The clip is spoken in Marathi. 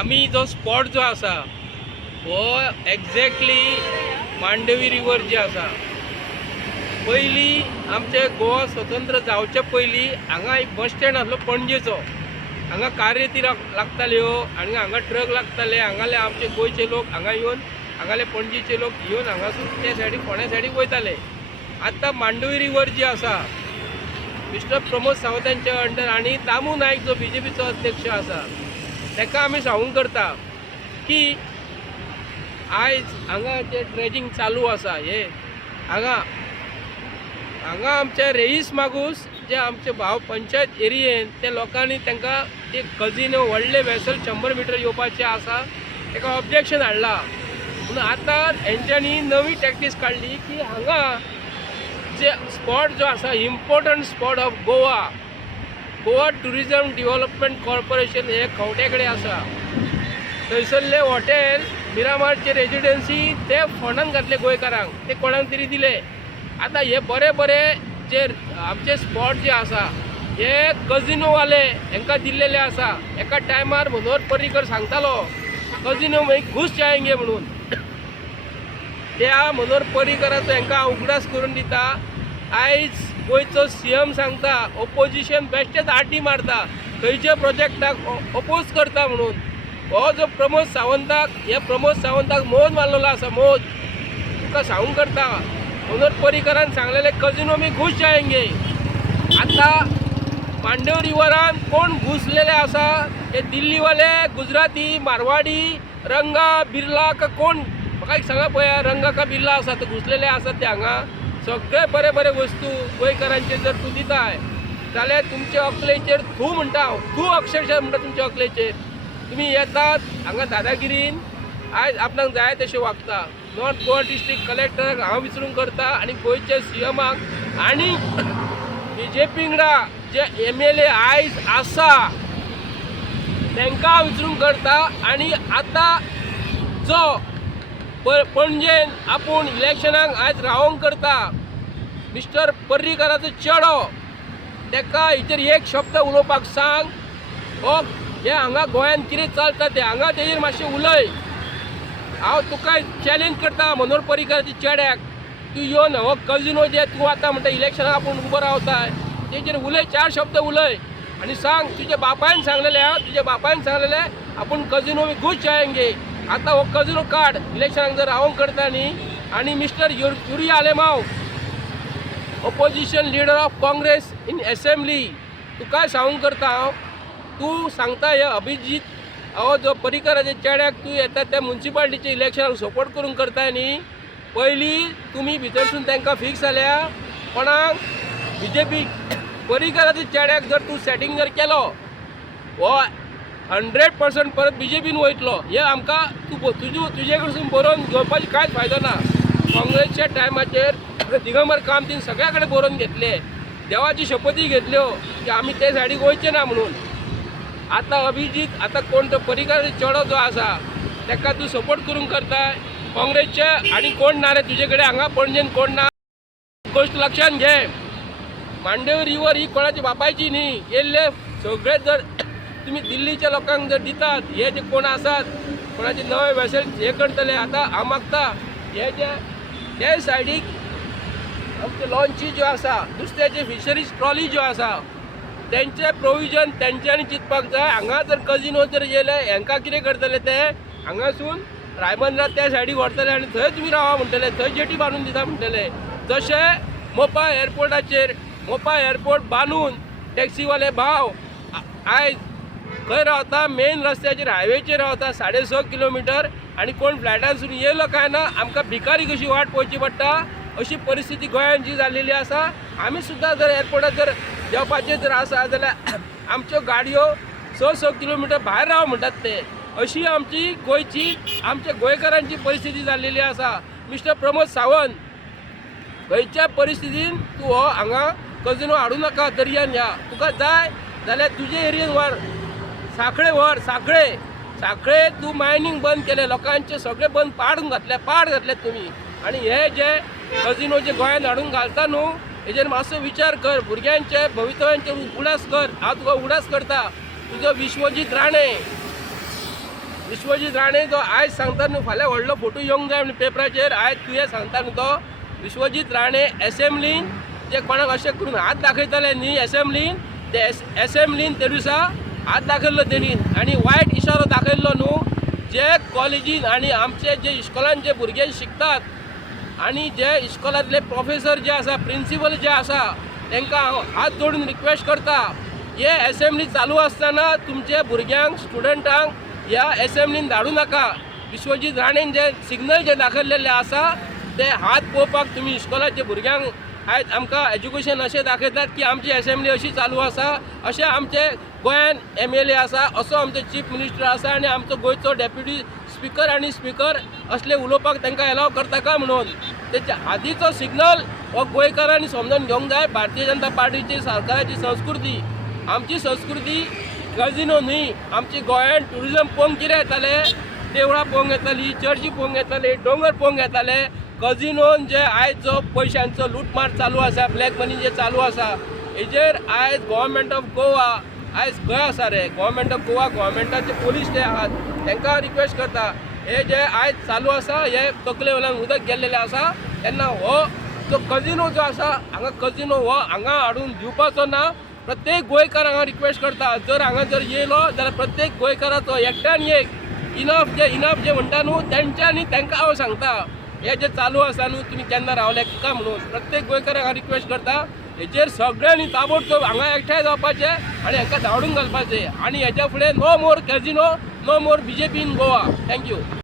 आम्ही जो स्पॉट जो आसा वो एक्झॅक्टली मांडवी रिवर जी आसा पयली आमचे गोवा स्वतंत्र जावचे पयली हांगा एक बस स्टँड आसलो पणजेचो। हांगा कार येती लागताल्यो आनी हांगा ट्रक लागताले। हांगाले आमचे गोंयचे लोक हांगा येवन हांगाले पणजेचे लोक येवन हांगासून त्या सायडीक फोंड्या सायडीक वयताले। आतां मांडवी रिवर जी आसा मिस्टर प्रमोद सावंतांच्या अंडर आनी दामू नायक जो बीजेपीचो अध्यक्ष आसा ताका आमी सांगूंक करता की आयज हांगा जे ड्रेजिंग चालू आसा हे हांगा आमचे रेईस मागूस जे आमचे भाव पंचायत एरियेन त्या लोकांनी तांकां एक कजिनो व्हडले वेसल 100 मिटर येवपाचे आसा ताका ऑब्जेक्शन हाडला। पूण आतां हेंच्यांनी नवी टॅक्टीस काडली की हांगा जे स्पॉट जो आसा important spot of Goa tourism development corporation हे खवट्या कडेन आसा। थंयसरले हॉटेल मिरामारचे रेजिडेन्सी ते फोंडान घातले गोंयकारांक, ते कोणाक तरी दिले। आतां हे बरे बरे जे आमचे स्पॉट जे आसा हे कजिनोवाले हांकां दिल्लेले आसा। एका टायमार मनोहर पर्रीकर सांगतालो कजिनो मागीर घुस जायंगे म्हणून। त्या मनोहर पर्रीकराचो हांकां उगडास करून दिता। आयज गोंयचो सीएम सांगता ऑपोजिशन बेश्टेच आड्डी मारता, खंयच्या प्रोजेक्टाक ऑपोज करता म्हणून। हो जो प्रमोद सावंताक मोद मारलेलो आसा, मोद तुका सांगूंक करता मनोहर पर्रीकरान सांगलेले कजिनो मी घुस जायंगे। आतां मांडव रिवरान कोण घुसलेले आसा हे दिल्लीवाले, गुजराती, मारवाडी, रंगा बिर्ला का कोण म्हाका एक सांगा पळया। रंगा का बिर्ला आसा ते घुसलेले आसा ते हांगा सगळे बरे बरे वस्तू गोंयकारांचे जर तूं दिताय जाल्यार तुमच्या अकलेचेर थू म्हणटा, थू अक्षरशः म्हणटा तुमच्या अकलेचेर। तुमी येतात हांगा दादागिरीन आयज आपणाक जाय तशें वागता। नॉर्थ गोवा डिस्ट्रिक्ट कलेक्टराक हांव विचारून करता आनी गोंयच्या सीएमाक आनी बीजेपी वांगडा जे MLA आयज आसा तांकां विचारून करता। आनी आतां जो पणजेन आपूण इलेक्शनाक आयज रावंक करता मिस्टर पर्रीकराचो चेडो, ताका हेचेर एक शब्द उलोवपाक सांग। हो हे हांगा गोंयान कितें चलता ते हांगा तेजेर मातशें उलय। हांव तुका चॅलेंज करता मनोहर पर्रीकराच्या चेड्याक, तूं येवन हो कजिनो जे तूं आतां म्हणटा इलेक्शनाक आपूण उबो रावताय तेजेर उलय, 4 शब्द उलय आनी सांग तुज्या बापायन सांगलेले आपूण कजिनो में घुस जायंगे। आतां हो कजिनो काड इलेक्शनाक जर रावंक करता न्ही। आनी mister Yuri Alemao opposition leader of Congress in assembly तुका सांगूंक करता हांव, तूं सांगता हे अभिजीत हो जो पर्रीकराच्या चेड्याक तूं येता त्या म्युन्सिपालिटीचे इलेक्शनाक सपोर्ट करूंक करता न्ही। पयलीं तुमी भितरसून तांकां फिक्स जाल्या कोणाक बीजेपी पर्रीकराच्या चेड्याक जर तूं सेटिंग जर केलो हो 100% परत बीजेपीन वयतलो। हे आमकां तूं तुजे कडसून बरोवन घेवपाची कांयच फायदो ना। काँग्रेसच्या टायमाचेर दिगंबर कामतीन सगळ्या कडेन बरोवन घेतले, देवाची शपथी घेतल्यो की आमी ते सायडीक वयचे ना म्हणून। आतां अभिजीत आतां कोण तो पर्रीकराचो चेडो जो आसा ताका तूं सपोर्ट करूंक करताय काँग्रेसचे आनी कोण ना रे तुजे कडेन हांगा पणजेन कोण ना। गोश्ट लक्षांत घे, मांडव रिवर ही कोणाची बापायची न्ही। येयल्ले सगळे जर तुम्ही दिल्लीच्या लोकांक जर दितात, हे जे कोण आसात कोणाचे नवे वेसल हे करतले। आतां हांव मागता हे जे ते सायडीक आमचे लॉन्ची ज्यो आसा नुस्त्याचे फिशरीज ट्रॉली ज्यो आसा तेंचे प्रोविजन तेंच्यांनी चिंतपाक जाय। हांगा जर कजिनो जर येयले हांकां कितें करतले ते हांगासून रायबंदरा त्या सायडीक व्हरतले आनी थंय तुमी रावा म्हणटले, थंय जेटी बांदून दिता म्हणटले। जशें मोपा एअरपोर्ट बांदून टॅक्सीवाले भाव आयज खंय रावता मेन रस्त्याचेर हायवेचेर रावता 6.5 किलोमीटर आनी कोण फ्लॅटांसून येयलो काय ना आमकां भिकारी कशी वाट पळोवची पडटा। अशी परिस्थिती गोंयांत जी जाल्लेली आसा. आमी सुद्दां जर एअरपोर्टार जर देवपाचें जर आसा जाल्यार आमच्यो गाडयो 6 किलोमिटर भायर राव म्हणटात ते. अशी आमची गोंयची आमच्या गोंयकारांची परिस्थिती जाल्लेली आसा. मिस्टर प्रमोद सावंत, खंयच्या परिस्थितीन तूं हो हांगा कजिनो हाडूं नाका दर्यान. ह्या तुका जाय जाल्यार तुजे एरियेन व्हर, सांखळे व्हर. सांखळे तूं मायनींग बंद केलें, लोकांचे सगळे बंद पाड घातले तुमी. आनी हे जे कजिनो जे गोंयांत हाडून घालता न्हू, हेजेर मातसो विचार कर. भुरग्यांचे भवितव्यांचे उडास कर. हांव तुका उडास करता. तुजो विश्वजीत राणे जो आयज सांगता न्हू, फाल्यां व्हडलो फोटो येवंक जाय म्हणून पेपराचेर. आयज तुवें सांगता न्हू तो विश्वजीत राणे एसेंब्लीन जे कोणाक अशें करून हात दाखयताले न्ही एसेंब्लीन, ते एसेंब्लीन ते दिसा हात दाखयल्लो तेणी आनी वायट इशारो दाखयल्लो न्हू. जे कॉलेजीन आनी आमचे जे इस्कॉलान जे भुरगे शिकतात आनी जे इस्कॉलांतले प्रोफेसर जे आसा, प्रिंसिपल जे आसा, तांकां हांव हात जोडून रिक्वेस्ट करता, हे एसेंब्ली चालू आसतना तुमचे भुरग्यांक स्टुडंटांक ह्या एसेंब्लीन धाडूं नाका. विश्वजीत राणेन जे सिग्नल जे दाखयलेले आसा ते हात पळोवपाक तुमी इस्कॉलाच्या भुरग्यांक आयज आमकां एज्युकेशन अशें दाखयतात की आमची एसेंब्ली अशी चालू आसा. अशें आमचे गोंयान MLA आसा, असो आमचो चीफ मिनिस्टर आसा आनी आमचो गोंयचो डेप्युटी स्पीकर आनी स्पीकर असले उलोवपाक तांकां एलाव करता का म्हणून. तेच्या आदींचो सिग्नल हो गोंयकारांनी समजून घेवंक जाय. भारतीय जनता पार्टीची सरकाराची संस्कृती, आमची संस्कृती कजिनो न्ही. आमची गोंयान ट्युरिजम पळोवंक कितें येताले, देवळां पळोवंक येतालीं, चर्ची पळोवंक येताले, दोंगर पळोवंक येताले. कजिनोन जे आयज जो पयशांचो लूटमार चालू आसा, ब्लॅक मनी जे चालू आसा, हेजेर आयज गव्हर्मेंट ऑफ गोवा आयज खंय आसा रे? गव्हर्मेंट ऑफ गोवा, गव्हर्मेंटाचे पोलीस जे आहात तांकां रिक्वेस्ट करता, हे जे आयज चालू आसा हे तकले वयल्यान उदक गेल्लेलें आसा, तेन्ना हो जो कजिनो जो आसा हांगा कजिनो हो हांगा हाडून दिवपाचो ना. प्रत्येक गोंयकार हांगा रिक्वेस्ट करता, जर हांगा जर येयलो जाल्यार प्रत्येक गोंयकाराचो एकट्यान एक इनफ जे म्हणटा न्हू तेंच्यांनी तांकां हांव सांगता, हे जे चालू आसा न्हू तुमी केन्ना रावले का म्हणून. प्रत्येक गोंयकाराक हांव रिक्वेस्ट करता, हेजेर सगळ्यांनी ताबडतोब हांगा एकठांय जावपाचें आनी हांकां धाडून घालपाचें. आनी हेच्या फुडें no more casino, no more BJP in Goa. Thank you.